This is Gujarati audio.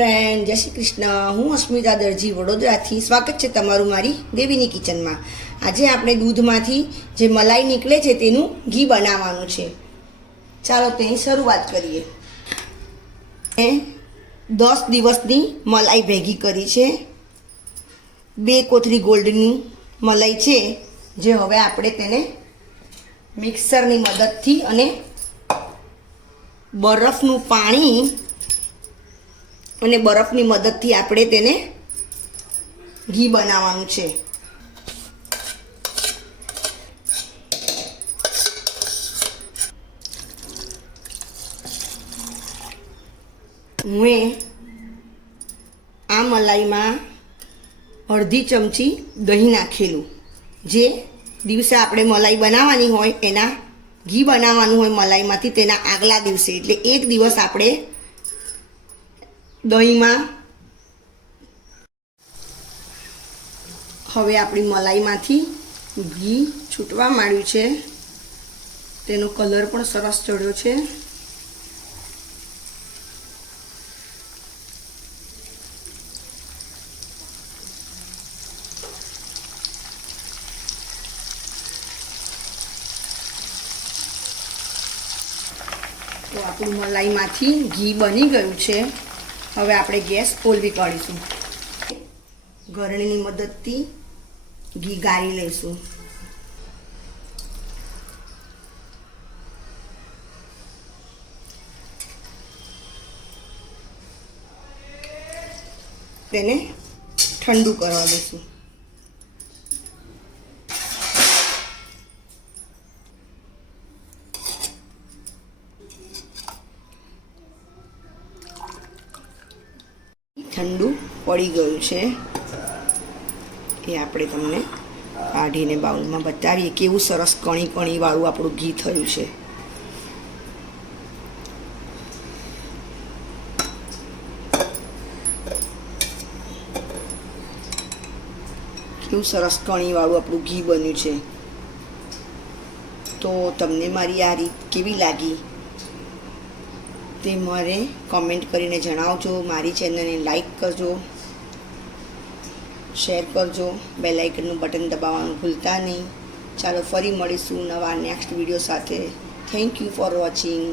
ફ્રેન્ડ, જય શ્રી કૃષ્ણ. હું અસ્મિતા દરજી વડોદરાથી સ્વાગત છે તમારું મારી દેવીની કિચનમાં. આજે આપણે દૂધમાંથી જે મલાઈ નીકળે છે તેનું ઘી બનાવવાનું છે. ચાલો તેની શરૂઆત કરીએ. મેં 10 દિવસની મલાઈ ભેગી કરી છે. 2 કોથળી ગોલ્ડની મલાઈ છે, જે હવે આપણે તેને મિક્સરની મદદથી અને બરફનું પાણી અને બરફની મદદથી આપણે તેને ઘી બનાવવાનું છે. હું આ મલાઈમાં અડધી ચમચી દહીં નાખેલું, જે દિવસે આપણે મલાઈ બનાવવાની હોય એના ઘી બનાવવાનું હોય મલાઈમાંથી તેના આગલા દિવસે, એટલે એક દિવસ આપણે દહીંમાં. હવે આપણી મલાઈમાંથી ઘી છૂટવા માંડ્યું છે. તેનો કલર પણ સરસ ચડ્યો છે. તો આપણું મલાઈમાંથી ઘી બની ગયું છે. હવે આપણે ગેસ ઓલવી કાઢીશું. ગરણીની મદદથી ઘી ગાળી લઈશું. તેને ઠંડુ કરવા દઈશું. ઠંડુ પડી ગયું છે, એ આપણે તમને કાઢીને બાઉલમાં બતાવીએ કેવું સરસ કણી કણી વાળું આપણું ઘી થયું છે. કેવું સરસ કણી વાળું આપણું ઘી બન્યું છે. તો તમને મારી આ રીત કેવી લાગી તે મારે કમેન્ટ કરીને જણાવજો. મારી ચેનલને લાઈક કરજો, શેર કરજો, બેલ આઇકનનું બટન દબાવવાનું ભૂલતા નહીં. ચાલો ફરી મળીશું નવા નેક્સ્ટ વિડીયો સાથે. Thank you for watching.